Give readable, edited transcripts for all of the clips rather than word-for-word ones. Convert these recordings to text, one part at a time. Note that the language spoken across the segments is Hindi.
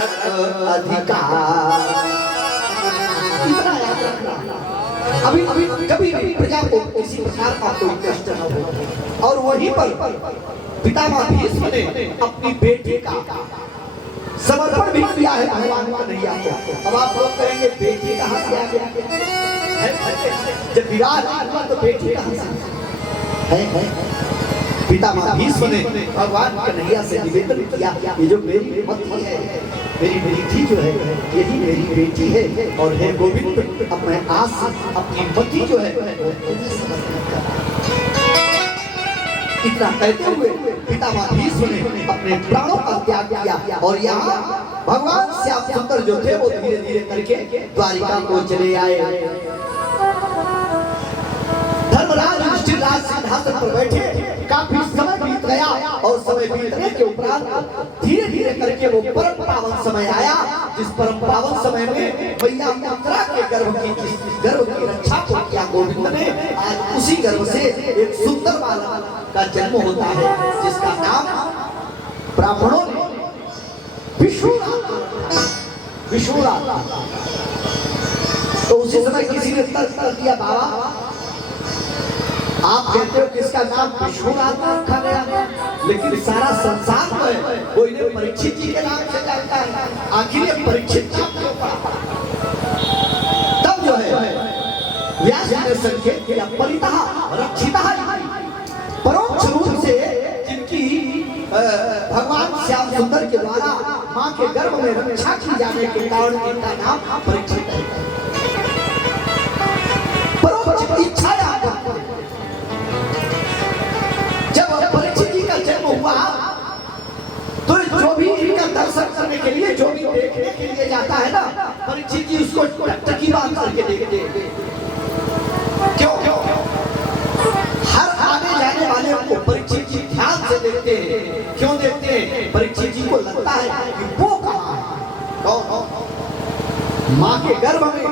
अधिकार। इतना याद रखना। अभी कभी भी प्रजा को किसी प्रकार का कोई कष्ट न हो। और वहीं पर पितामह भीष्म ने अपनी बेटी का समर्पण भी किया है भगवान कन्हैया को। अब आप लोग कहेंगे बेटी कहाँ से आ गया? जब विराट हुआ तो बेटी कहाँ से है? पितामह भीष्म ने भगवान कन्हैया से निवेदन किया, ये जो मेरी मती है, मेरी बेटी जो है, यही मेरी बेटी है। और हे गोविंद, अब मैं आज अपनी मती जो है इतना कहते हुए पितामह भीष्म ने अपने प्राणों का त्याग किया। और यहाँ भगवान श्याम सुंदर जो थे वो धीरे धीरे करके द्वारिका को चले आए। धर्मराज युधिष्ठिर राज सिंहासन पर बैठे, काफी समय बीत गया और समय बीतने के उपरांत धीरे धीरे करके वो परम पावन समय आया, जिस परम पावन समय में मैया उत्तरा के गर्भ की रक्षा को किया गोविंद ने। आज उसी गर्भ से एक सुंदर बालक का जन्म होता है, जिसका नाम ब्राह्मणों ने विष्णुराज। तो उसी समय किसी ने तर्क दिया, बाबा आप कहते हो कि इसका नाम विष्णुराज रखा गया, लेकिन सारा संसार में वो इन्हें परीक्षित जी के नाम से जानता है, आखिर ये परीक्षित नाम क्यों पड़ा? तब जो है व्यास जी ने संकेत किया, परितः रक्षितः, परोक्ष रूप से जिनकी भगवान श्याम सुंदर के द्वारा मां के गर्भ में रक्षा की जाने के कारण इनका नाम परीक्षित है। परोक्ष इच्छा हुआ तो जो भी इनका दर्शन करने के लिए, जो भी देखने के लिए जाता है ना, परीक्षित जी उसको टकी बात करके देखते। क्यों? हर आने जाने वाले को परीक्षित जी ध्यान से देखते हैं। क्यों देखते हैं? परीक्षित जी को लगता है कि वो कहाँ है। कौन? माँ के गर्भ में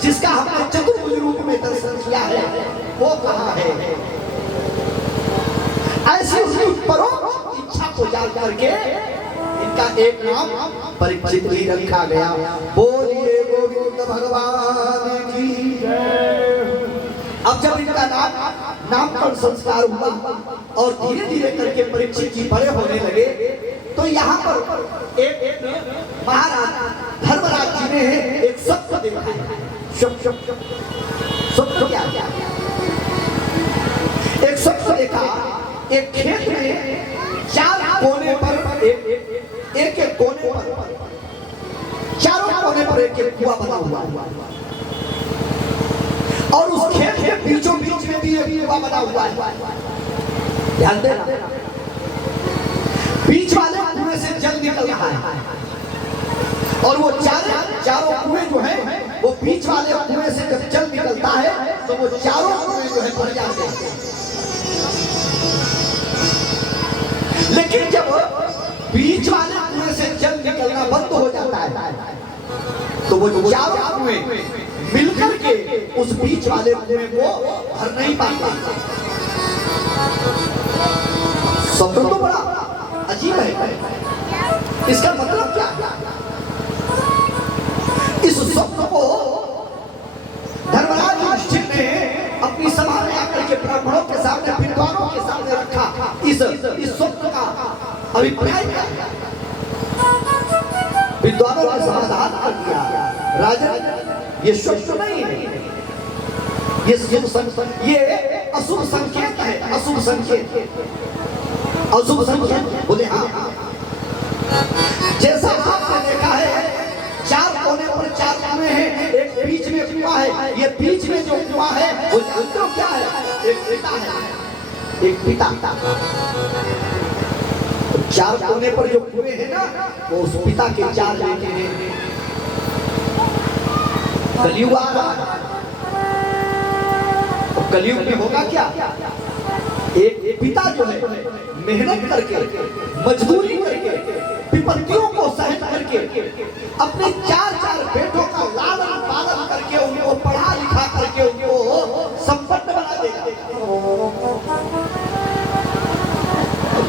जिसका हमने चतुर्भुज रूप में दर्शन किया है, वो कहाँ है? ऐसी उसकी परोक्ष इच्छा को जान करके इनका एक नाम परीक्षित ही रखा गया। बोलिए गोविंद भगवान की जय। अब जब इनका नामकरण संस्कार हुआ और धीरे धीरे करके परीक्षित जी बड़े होने लगे, तो यहाँ पर एक महाराज धर्मराज जी ने एक स्वप्न देखा है। स्वप्न क्या? एक स्वप्न देखा, एक खेत में चार कोने पर एक कोने पर, चारों कोने पर एक कुआं बना हुआ, और उस खेत के बीचों बीच में भी एक कुआं बना हुआ है। ध्यान देना, बीच वाले कुएं से जल निकल रहा है, और वो चारों कुएं जो है वो बीच वाले कुएं से जब जल निकलता है तो वो चारों कुएं जो है भर जाते हैं। लेकिन जब बीच वाले कुएं से जल निकलना बंद हो जाता है तो वो चारों कुएं मिलकर के उस बीच वाले कुएं को भर नहीं पाते। स्वप्न तो बड़ा अजीब है, इसका मतलब क्या? इस स्वप्न को धर्मराज युधिष्ठिर ने अपनी सभा में आकर के ब्राह्मणों के सामने, विद्वानों के सामने रखा। इस स्वप्न का अभिप्राय क्या? विद्वानों ने समाधान कर दिया, राजन ये स्वप्न नहीं है, ये अशुभ संकेत है। अशुभ संकेत, अशुभ संकेत बोले हाँ। जैसा आपने देखा है चार कोने पर चार कुएं हैं, एक बीच में कुआं है। ये बीच में जो कुआं है वो जानते हो क्या है? एक पिता है, एक पिता। चार कोने पर जो कुएं हैं ना, वो उस पिता के चार बेटे हैं। कलयुग आ रहा है, कलयुग में होगा क्या? एक पिता जो है मेहनत करके, मजदूरी करके, विपत्तियों को सहन करके अपने चार बेटों का लालन पालन करके उनको पढ़ा लिखा करके उनको संपन्न बना देगा।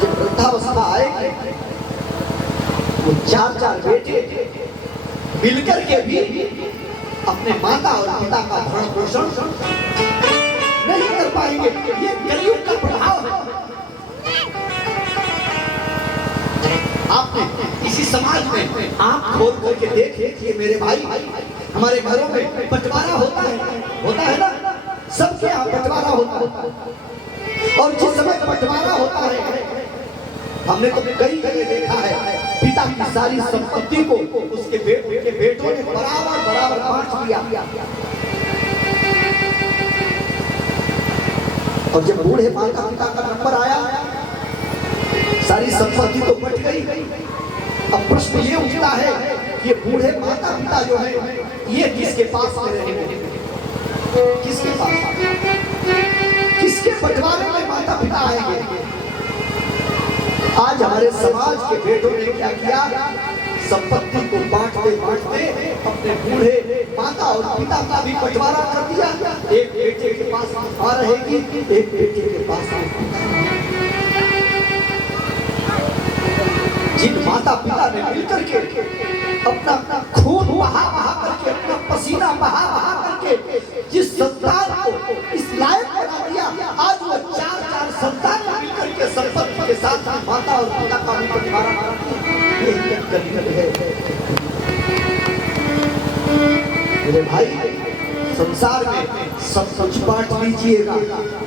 जब वृद्धावस्था आएगी वो चार चार बेटे मिलकर के भी अपने माता और पिता का भरण पोषण नहीं कर पाएंगे। ये कलयुग का प्रभाव है। आपने इसी समाज में आंख खोल करके देख देखिए मेरे भाई, हमारे घरों में बंटवारा होता है ना, सबके यहाँ बंटवारा होता है। और जिस समय बंटवारा होता है, हमने तो कई जगह देखा है, पिता की सारी संपत्ति को उसके बेटों ने बराबर बांट दिया। और जब बूढ़े माता पिता का नंबर आया, सारी संपत्ति तो बट गई। अब प्रश्न ये उठता है कि ये बूढ़े माता पिता जो है ये किसके पास में रहेंगे? किसके पास, किसके बंटवारे में माता पिता आएंगे? आज हमारे समाज के बेटों ने क्या किया, संपत्ति को बांटते बांटते अपने बूढ़े माता और पिता का भी बंटवारा कर दिया। एक बेटे के पास मां रहेगी, एक बेटे के पास। जिन माता पिता ने मिलकर के अपना खून बहा करके, अपना पसीना बहा करके जिस संतान को इस लायक बना दिया, आज वो चार संतान मिलकर के संपत्ति के साथ माता और पिता का भी बंटवारा है। मेरे भाई, संसार में सब कुछ बांट लीजिएगा,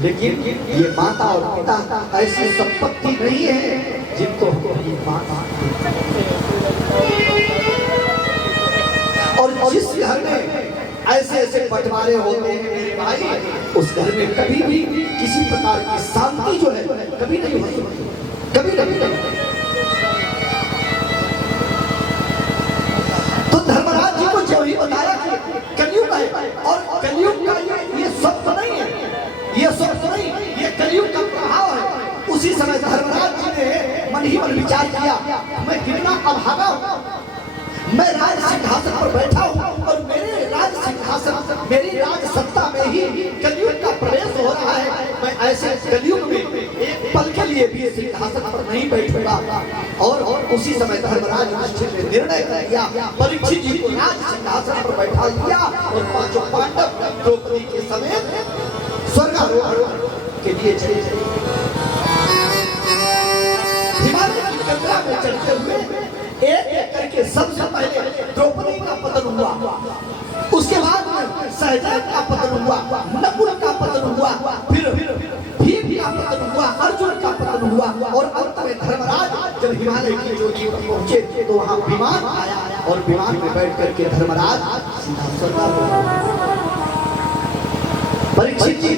लेकिन ये माता और पिता ऐसी संपत्ति नहीं है जिनको और जिस घर में ऐसे बंटवारे होते हैं मेरे भाई, उस घर में कभी भी किसी प्रकार की शांति जो है कभी नहीं हो सकती, कभी नहीं। तो धर्मराज जी को जो ही बताया कि कलयुग है, और कलयुग का ये स्वप्न नहीं है, ये स्वप्न नहीं, ये कलयुग का प्रभाव है। उसी समय धर्मराज जी ने मन ही मन विचार किया, मैं कितना अभागा हूं, मैं राज सिंहासन पर बैठा हूं और मेरे राज सिंहासन, मेरी राज सत्ता में ही कलयुग का प्रवेश हो रहा है। मैं ऐसे कलयुग में एक पल के लिए भी सिंहासन पर नहीं बैठूंगा। और उसी समय धर्मराज युधिष्ठिर ने निर्णय कर लिया, परीक्षित जी को राज सिंहासन पर बैठा दिया और पांचों पांडव द्रौपदी के समेत स्वर्गारोहण के लिए चले गए। हिमालय की गंगा में चढ़ते हुए एक एक करके सबसे पहले द्रौपदी का पतन हुआ, उसके बाद में सहदेव का पतन हुआ, नकुल का पतन हुआ, फिर भीम का पतन हुआ, अर्जुन का पतन हुआ, और अंत में धर्मराज जब हिमालय की चोटी पर पहुंचे तो वहां विमान आया और विमान में बैठ करके धर्मराज परीक्षित जी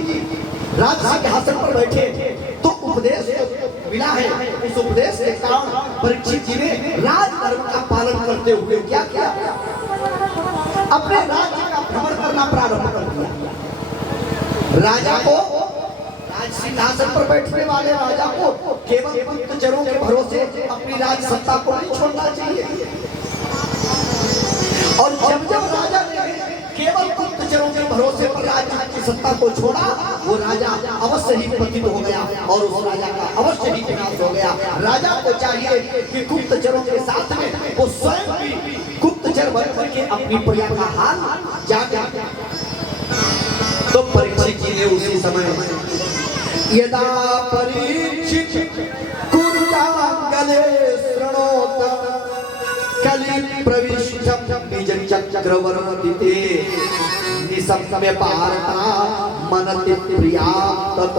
राज सिंहासन पर बैठे तो उपदेश मिला है। उस उपदेश के कारण परीक्षित जी ने राज धर्म का पालन करते हुए क्या किया, अपने राज्य का भ्रमण करना प्रारंभ कर दिया। राजा को, राज सिंहासन पर बैठने वाले राजा को केवल गुप्तचरों के भरोसे अपनी राज सत्ता को नहीं छोड़ना चाहिए। और जब जब राजा ने केवल गुप्तचरों के भरोसे पर राज्य की सत्ता को छोड़ा, वो राजा अवश्य ही पतित हो गया और उस राजा का अवश्य ही विनाश हो गया। राजा को चाहिए कि गुप्तचरों के साथ में वो स्वयं भी गुप्तचर बन करके अपनी प्रजा का हाल जाने। तो परीक्षित जी ने उसी समय यदा परीक्षित कुरुतांगले शृणोत कलि प्रविष्टम निज चक्रवर्तीते निसम्य पार्था मनति प्रिया तत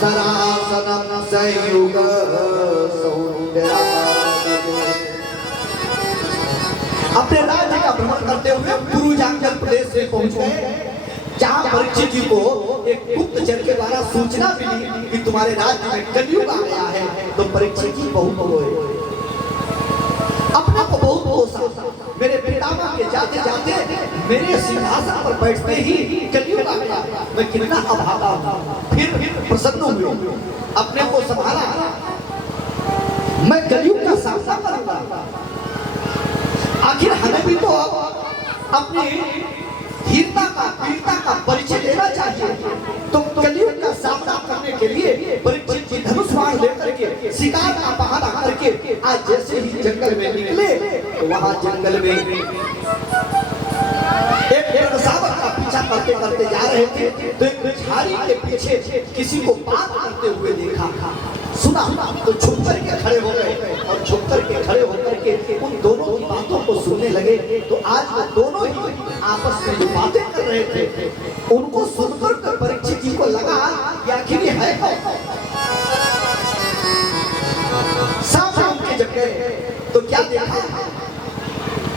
सरासनम संयुग सौंदर्य। अपने राज्य का भ्रमण करते हुए पुरुजांचल प्रदेश से पहुंच गए, जहां परीक्षित जी को एक गुप्तचर के द्वारा सूचना मिली कि तुम्हारे राज्य में कलयुग आ गया है। तो परीक्षित जी बहुत रोए, अपने को बहुत कोसा, मेरे पितामह के जाते जाते मेरे सिंहासन पर बैठते ही कलयुग आ गया, मैं कितना अभागा हूं। फिर प्रसन्न हुए, अपने को संभाला, मैं कलयुग का सामना करूंगा। आखिर हमें भी तो अपनी वीरता का परिचय देना चाहिए। तो कलयुग का सामना करने के लिए परीक्षित जी धनुष बाण लेकर के शिकार का बहाना करके आज जैसे ही जंगल में निकले तो वहां जंगल में एक सावर का पीछा करते करते जा रहे थे तो एक झाड़ी के पीछे किसी को बात करते हुए देखा, सुना तो छुप करके खड़े हो गए और छुप करके खड़े होकर के उन दोनों की बातों को सुनने लगे। तो आज वो दोनों ही आपस में जो बातें कर रहे थे उनको सुनकर परीक्षित जी को लगा कि आखिर ये है कौन। सामने उनके जब गए तो क्या देखा,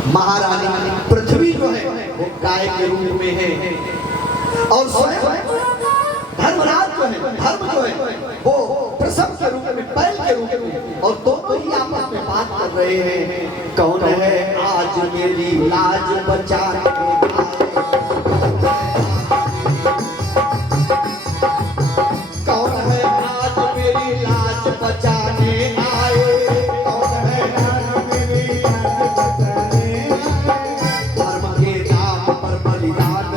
महारानी पृथ्वी जो है वो गाय के रूप में है और स्वयं धर्मराज जो है, धर्म जो है वो प्रसव के रूप में, बैल के रूप में, और दोनों ही आपस में बात कर रहे हैं। कौन है आज मेरी लाज बचाने आए, कौन है आज मेरी लाज बचाने आए, कौन है आज मेरी लाज बचाने आए, धर्म के नाम पर बलिदान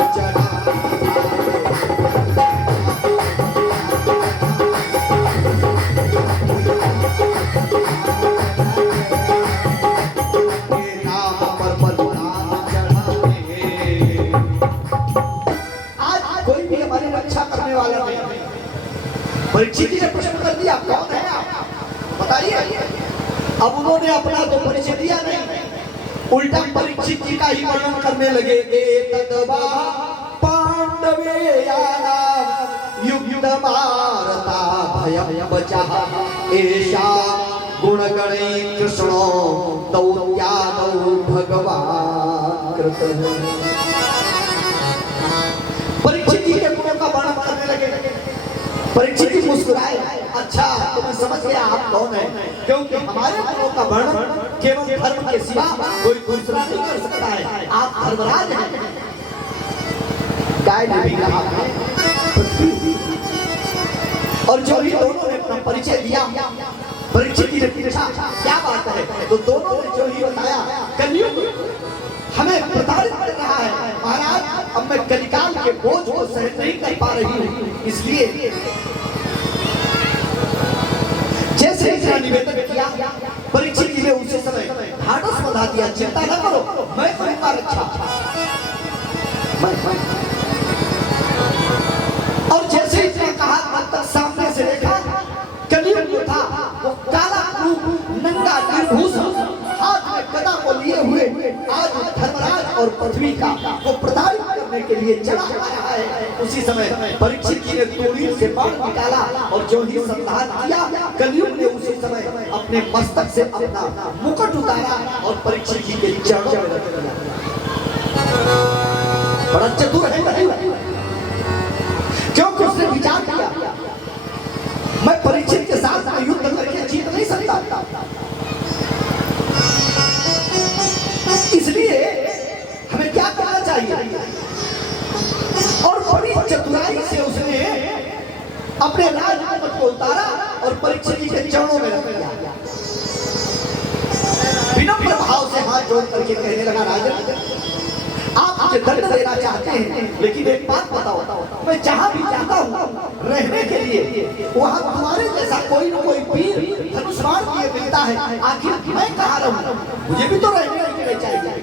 चढ़ाने वाला नहीं। परीक्षित जी ने प्रश्न कर दिया कौन है आप, बताइए। अब उन्होंने अपना तो परिचय दिया नहीं, उल्टा परीक्षित जी का ही वर्णन करने लगे। एतद्वा पांडवेयानां युद्धमारता भयं बचः एषा गुणगणै कृष्णो दौत्यादौ भगवान् कृतः। परीक्षित जी के गुणों का वर्णन करने लगे। परीक्षित जी मुस्कुराए, अच्छा तो मैं समझ गया आप कौन है, क्योंकि हमारे गुणों का वर्णन केवल धर्म के सिवा कोई दूसरा नहीं कर सकता है। आप धर्मराज हैं। गाय ने भी कहा और जो ही दोनों ने अपना परिचय दिया, परीक्षित जी ने पूछा क्या बात है, तो दोनों ने जो ही बताया कलयुग हमें प्रताड़ित कर रहा है महाराज, अब मैं कलिकाल के बोझ को सहन नहीं कर पा रही हूँ, इसलिए जैसे इतना निवेदन किया परीक्षित जी ने उसी समय ढाढ़स बंधा दिया, चिंता न करो मैं करूंगा रक्षा। और जैसे इतना कहा तब तक सामने से देखा कलयुग जो था वो काला रूप, नंगा निर्भूष, हाथ में गदा को लिए हुए आज धर्मराज और पृथ्वी का वो प्रताड़ित करने के लिए चला आ रहा है। उसी समय परीक्षित जी ने तूणीर से बाण निकाला और जो ही संधान किया कलयुग ने उसी समय अपने मस्तक से अपना मुकुट उतारा और परीक्षित जी के चरणों में रख दिया। बड़ा चतुर है क्योंकि उसने विचार किया मैं परीक्षित के साथ में युद्ध करके जीत नहीं सकता, इसलिए हमें क्या करना चाहिए। और बड़ी चतुराई से उसने अपने राजमुकुट को उतारा और परीक्षित जी के चरणों में रख दिया। विनम्र भाव से हाथ जोड़ करके कहने लगा राजन आप मुझे दंड देना चाहते हैं, लेकिन एक बात बताओ, मैं जहाँ भी जाता हूँ रहने के लिए वहाँ तुम्हारे जैसा कोई न कोई वीर धनुष बाण लिए मिलता है, आखिर मैं कहाँ रहूँ, मुझे भी तो रहने के लिए चाहिए।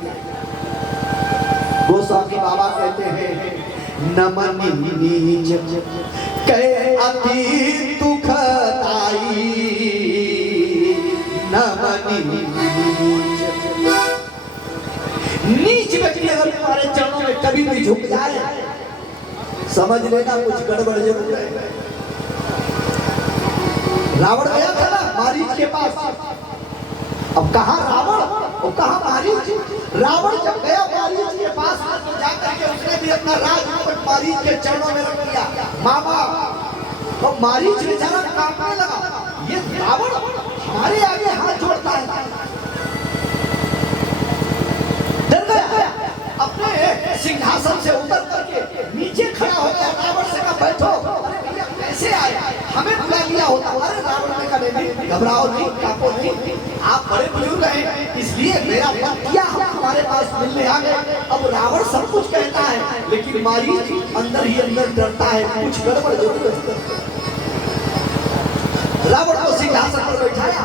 गोस्वामी बाबा कहते हैं नमनी नीच कै अति दुखदाई, नमनी नीच व्यक्ति अगर तुम्हारे चरणों में कभी भी झुक जाए समझ लेना कुछ गड़बड़ जरूर है। रावण गया था ना मारीच के पास, अब कहा रावण और कहा मारीच। रावण जब गया मारीच के पास तो जाकर के उसने भी अपना राजमुकुट मारीच के चरणों में रख दिया। मामा तो मारीच बेचारा कांपने लगा, ये रावण हमारे आगे हाथ जोड़ता है, डर गया, अपने सिंहासन से उतर करके नीचे खड़ा हो गया। रावण से कहा बैठो, अरे भैया कैसे आए, हमें बुला लिया होता। अरे रावण ने कहा नहीं घबराओ नहीं, कांपो नहीं, आप बड़े बुजुर्ग हैं इसलिए मेरा मन किया हम हमारे पास मिलने आ गए। अब रावण सब कुछ कहता है लेकिन मारीच अंदर ही अंदर डरता है, कुछ गड़बड़ जरूर है। रावण को सिंहासन पर बैठाया,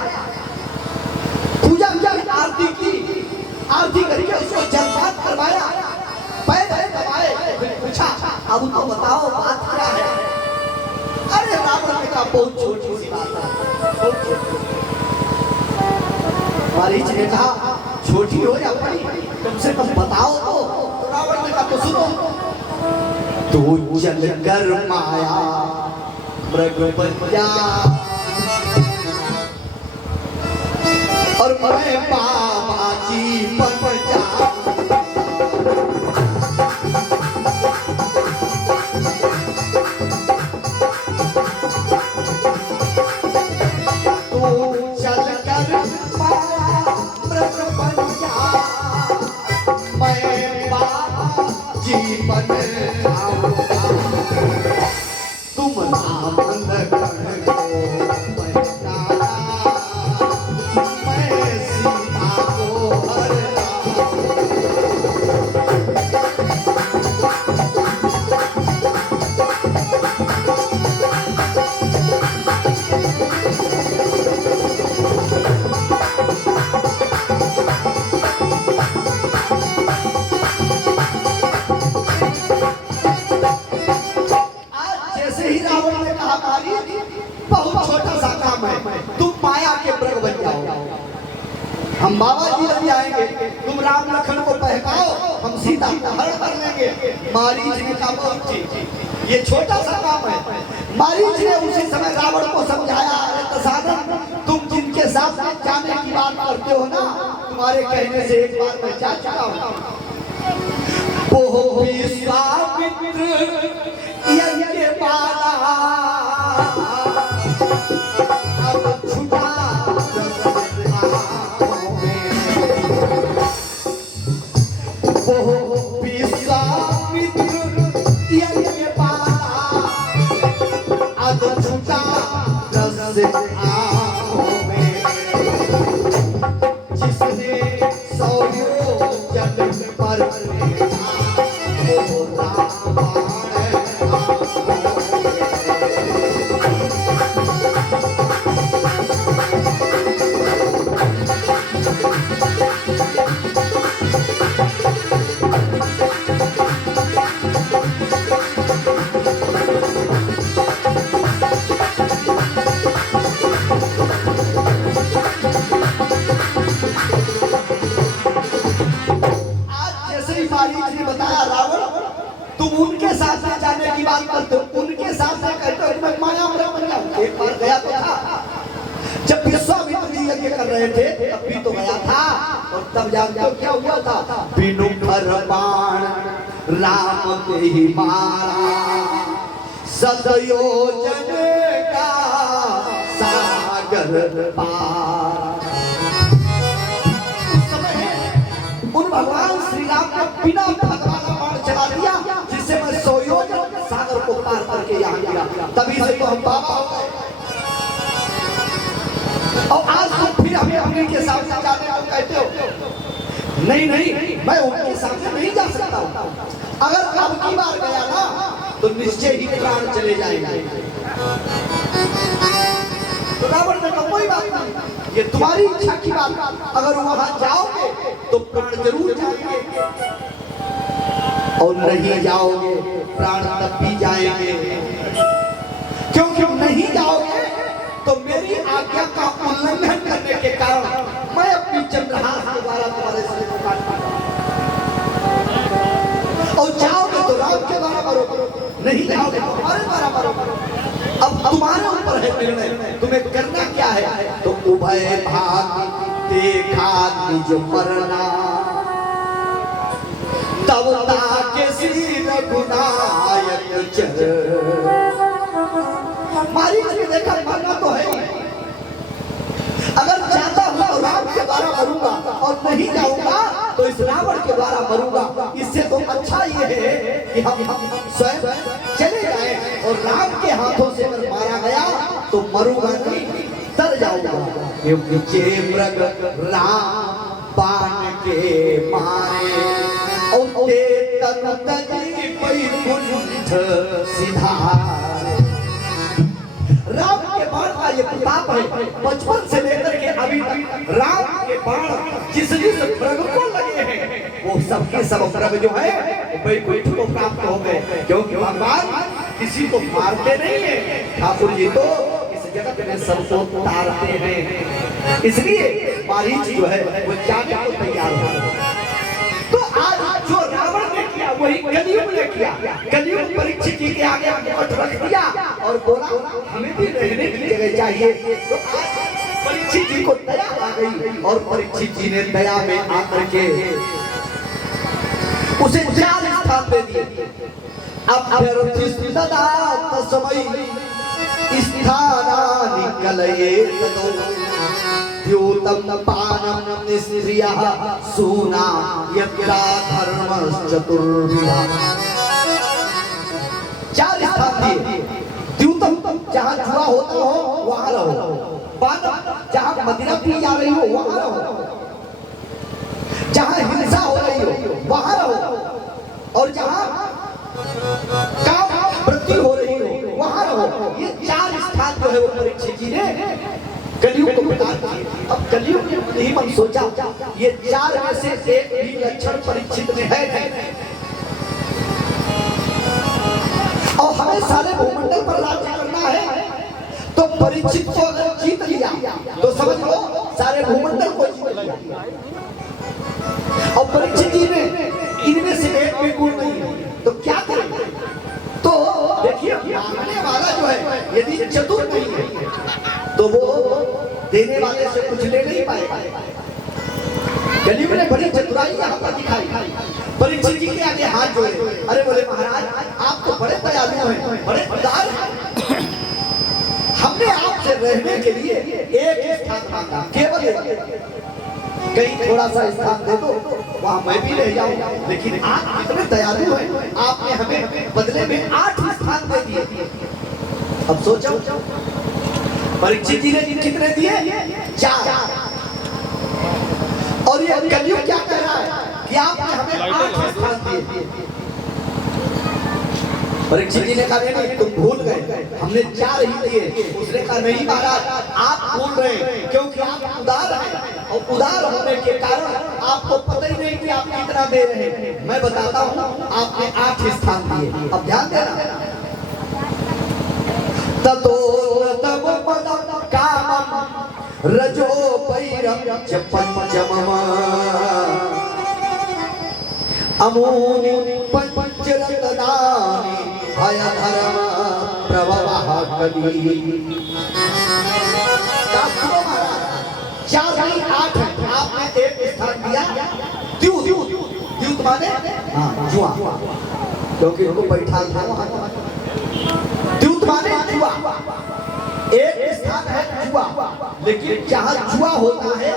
पूजा की, आरती की, आरती करके उसको जलपान करवाया, पैर दबाए, फिर पूछा अब तो बताओ बात क्या है। अरे रावण ने कहा बहुत छोटी सी बात है। मारीच ने कहा छोटी हो या बड़ी, कम से कम बताओ तो। रावण ने कहा तो सुनो, तू जल कर माया मृग बन जा और मैं बाबा जी बन जा। हम बाबा जी अभी आएंगे, तुम राम लखन को बहकाओ, हम सीता को हर लेंगे। मारीच ने कहा ये छोटा सा काम है। मारीच ने उसी समय रावण को समझाया, अरे तसानन तुम जिनके साथ जाने की बात करते हो ना, तुम्हारे कहने से एक बार मैं जा चुका हूँ। वो विश्वामित्र यज्ञ पाला अब छुटा जिसने सौयों जन्म पर उनके साथ में जाने की बात करते हो, उनके साथ में कहते हो मैं माया मृग बन जाऊं। एक बार गया तो था, जब विश्वामित्र जी यज्ञ कर रहे थे तब भी तो गया था, और तब जानते हो क्या हुआ था? बिनु भर बाण राम के ही मारा, सतयोजन का सागर पार। उन भगवान श्री राम ने बिना भगवान बाण चला दिया, जिससे मैं सौयोजन सागर को पार करके यहाँ गया। तभी से तो हम बाबा हो गए। और आज तुम फिर हमें अपने के सामने जाने को कहते हो। नहीं नहीं, मैं उनके सामने नहीं जा सकता हूँ। अगर अब की बार गया ना तो निश्चय ही प्राण चले जाएंगे। तो रावण ने कहा कोई बात नहीं, ये तुम्हारी इच्छा की बात, अगर वहां जाओगे तो प्राण जरूर जाएंगे, और नहीं जाओगे प्राण तब भी जाएंगे। क्योंकि नहीं जाओगे तो मेरी आज्ञा का उल्लंघन करने के कारण मैं अपनी चंद्रहास के द्वारा तुम्हारे शरीर को काट दूंगा। और जाओगे तो राम के द्वारा मरोगे, नहीं जाओगे तो हमारे द्वारा मरोगे। अब तुम्हारे ऊपर है निर्णय, तुम्हें करना क्या है। तो उभय भाग देखा निज मरना, तब ताके सिर गुनायक चर। मारीच ने देखा मरना तो है, अगर चाहता हूँ तो राम के द्वारा मरूंगा, और नहीं जाऊंगा तो इस रावण के द्वारा मरूंगा। इससे तो अच्छा ये है कि हम स्वयं चले जाएं, और राम के हाथों से अगर मारा गया तो मरूंगा नहीं, तर जाऊंगा। क्योंकि मृग राम बाण के मारे, और तन तजी वैकुंठ सिधारे। राम के बाण का ये प्रताप है, बचपन से लेकर के अभी तक राम के बाण जिस जिस प्रभु को लगे हैं वो सबके सब प्रभु जो है वैकुंठ को प्राप्त हो गए, क्योंकि भगवान किसी को मारते नहीं है, ठाकुर जी तो इस जगत में सबको तारते हैं, इसलिए मारीच जो है वो जाने को तैयार हो। तो आज जो रावण ने किया वही कलयुग ने किया, कलयुग परीक्षित जी के आगे मुठ रख दिया और बोला हमें भी रहने की जगह चाहिए। तो आज परीक्षित जी को दया आ गई और परीक्षित जी ने दया में आकर के उसे 4 स्थान दे दिए। अब सदा तस्मै स्थानानि कलयेत द्योतम पानम निस्त्रियः सूना यत्रा धर्मश्चतुर्विधा। 4 स्थान दिए। द्योतम जहाँ जुआ होता हो वहाँ रहो, पानम जहाँ मदिरा पी जा रही हो वहाँ रहो, जहाँ हिंसा हो रही हो वहाँ रहो, और जहाँ काम वृद्धि हो रही हो वहाँ रहो। ये 4 स्थान जो है वो परीक्षित जी ने कलयुग को प्रदान किए। अब कलयुग ने ही मन सोचा ये 4 में से एक भी लक्षण परीक्षित में है नहीं, और हमें सारे भूमंडल पर राज्य करना है, तो परीक्षित को अगर जीत लिया तो समझ लो सारे भूमंडल को जीत लिया। और परीक्षित जी ने इनमें से एक भी गुण नहीं है, तो क्या करेंगे? तो देखिए मांगने वाला जो है यदि चतुर नहीं है तो वो देने वाले से कुछ ले नहीं पाएगा। कलयुग ने बड़ी चतुराई यहाँ पर दिखाई। परीक्षित जी के आगे हाथ जोड़े, अरे बोले महाराज आप तो बड़े दयालु हैं, बड़े उदार हैं, हमने आपसे रहने के लिए एक स्थान मांगा, केवल एक, कहीं थोड़ा सा स्थान दे दो वहाँ मैं भी रह जाऊँ, लेकिन आप इतने दयालु हैं, आपने हमें बदले में 8 स्थान दे दिए। अब सोचो परीक्षित जी ने कितने दिए? 4। और ये कलयुग क्या कह रहा है कि आपने हमें 8 स्थान दिए। परीक्षित जी ने कहा नहीं तुम भूल गए, हमने 4 ही दिए। उसने कहा नहीं महाराज आप भूल रहे हैं, क्योंकि आप उदार हैं, और उदार होने के कारण आपको पता ही नहीं कि आप कितना दे रहे हैं। मैं बताता हूँ आपने 8 स्थान दिए। अब ध्यान देना, ततो कामम रजो पैरम च पंचमम अमूनि पंचरत्नानि भय धर्म प्रभवः कली। 4 नहीं 8 है, आपने एक स्थान दिया। द्यूत माने जुआ, क्योंकि उनको बैठा था वहां। द्यूत माने जुआ, एक स्थान है जुआ, लेकिन जहाँ जुआ होता है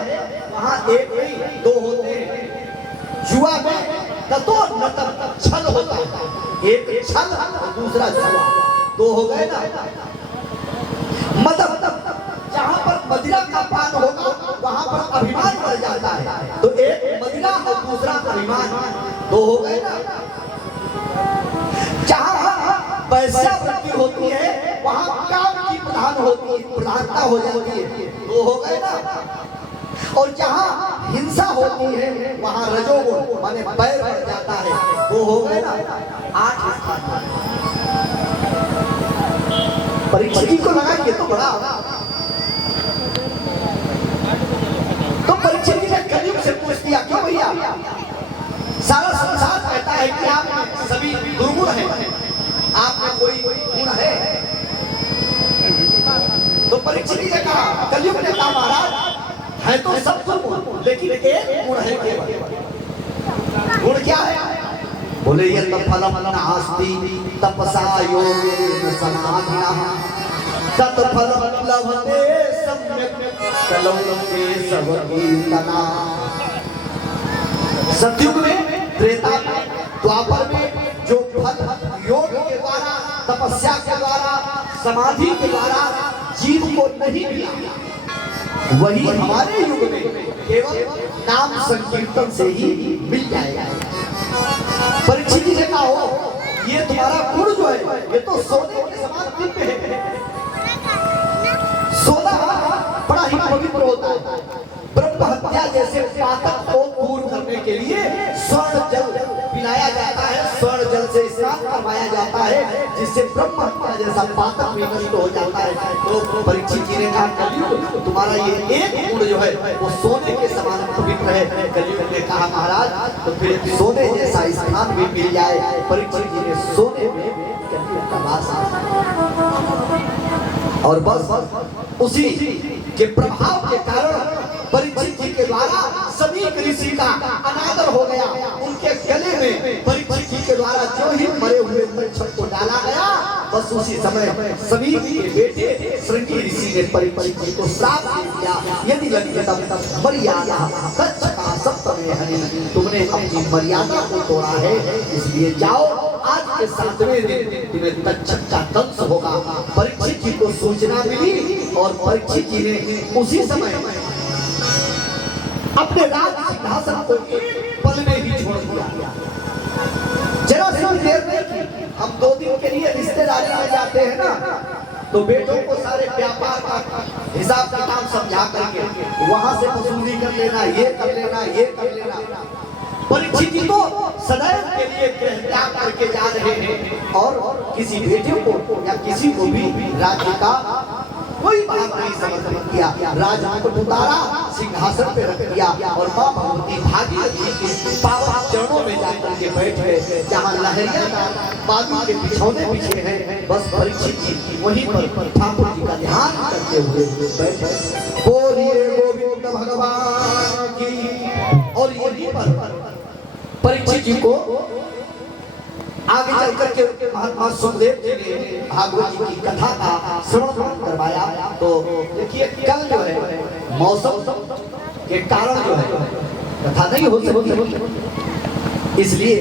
वहाँ 1 नहीं 2 होते हैं। जुआ में तो छल होता है, एक छल दूसरा जुआ, 2 हो गए ना। मतलब जहाँ पर मदिरा का पान होगा वहाँ पर अभिमान बढ़ जाता है, तो एक मदिरा और दूसरा अभिमान, 2 हो गए ना। जहाँ पैसा वृद्धि होती है वहाँ काम की प्रधानता हो जाती है, 2 हो गए ना। और जहाँ हिंसा होती है वहाँ रजोगुण माने बैर बढ़ जाता है, 2 हो गए ना। 8 स्थान परीक्षित जी को लगा ये तो बड़ा होगा। तो परीक्षित जी ने कलयुग से पूछ दिया क्यों भैया सारा संसार कहता है कि आप सभी दुर्गुण हैं, आप में कोई गुण है? तो परीक्षित जी ने कहा, कलयुग ने कहा महाराज है तो सब दुर्गुण, लेकिन एक गुण है केवल। गुण क्या है? बोले ये फलम नास्ति तपसा योगेन समाधिना तत्फलम लभते सम्यक् कलौ केशव कीर्तना। सतयुग में, त्रेता में, द्वापर में जो फल योग के द्वारा, तपस्या के द्वारा, समाधि के द्वारा जीव को नहीं मिला, वही हमारे युग में केवल नाम संकीर्तन से ही मिल जाएगा। परीक्षित जी ने कहा हो ये तुम्हारा गुण जो है ये तो सोने के समान दिव्य है, ही पवित्र होता है। ब्रह्म हत्या जैसे पातक को दूर करने के लिए स्वर्ण जल पिलाया जाता है, स्वर्ण जल से स्नान करवाया जाता है, जिससे ब्रह्म हत्या जैसा पातक भी नष्ट हो जाता है। तो परीक्षित जी ने कहा, कलयुग तुम्हारा ये एक गुण जो है वो सोने के समान पवित्र है। कलयुग ने कहा, महाराज तो फिर सोने जैसा स्थान भी मिल जाए। परीक्षित जी ने सोने में कलयुग का वास और बस उसी के प्रभाव के कारण परीक्षित जी के द्वारा सभी ऋषि का अनादर हो गया। उनके गले में परीक्षित जी के द्वारा जो ही मरे हुए मच्छर को डाला गया, बस उसी समय सभी के बेटे श्रृंगी ऋषि ने परीक्षित जी को श्राप दे दिया, यदि लंघितम मर्यादा तच्चका सप्तमे हनि, तुमने अपनी मर्यादा को तोड़ा है, इसलिए जाओ आज के 7वें दिन तुम्हें तक्षक का दंश होगा। परीक्षित जी को सूचना मिली और परीक्षित जी ने उसी समय अपने राज सिंहासन को पल में ही छोड़ दिया। जरा सी देर नहीं की, हम 2 दिन के लिए रिश्तेदारी में जाते हैं ना, तो बेटों को सारे व्यापार का हिसाब किताब समझा करके वहां से वसूली कर लेना, ये कर लेना, ये कर लेना। परीक्षित जी तो सदैव के लिए त्याग करके जा रहे हैं और किसी बेटे को या किसी को भी राज्य का कोई बात नहीं समझ किया। राजमुकुट उतारा, सिंहासन पे रख दिया और मां भगवती भागीरथी के पावन चरणों में जाकर के बैठ गए, जहां लहरिया बाजू के बिछौने बिछे हैं। बस परीक्षित जी वहीं पर ठाकुर जी का ध्यान करते हुए बैठ गए। बोलिए गोविंद भगवान की। और यहीं पर परीक्षित जी को आगे चल करके महात्मा सुखदेव जी ने भागवत जी की कथा का श्रवण करवाया। तो देखिए कल जो है मौसम के कारण जो है कथा नहीं हो सकती, इसलिए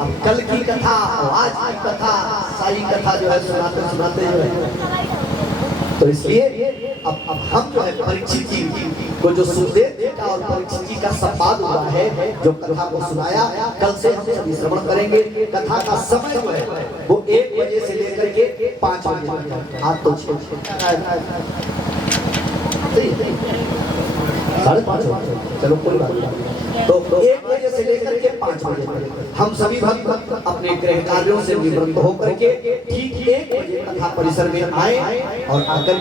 अब कल की कथा और आज की कथा सारी कथा जो है सुनाते सुनाते जो है, तो इसलिए अब हम जो है परीक्षित जी को जो सुखदेव जी का और परीक्षित जी का संवाद हुआ है, जो कथा को सुनाया, कल से हम सभी श्रवण करेंगे। कथा का समय जो है वो 1 बजे से लेकर के 5 बजे, आज तो 5:30, चलो कोई बात नहीं। तो 1 बजे से लेकर के 5 बजे हम सभी भक्त अपने गृह कार्यों से निवृत्त होकर के ठीक 1 बजे कथा परिसर में आए और आकर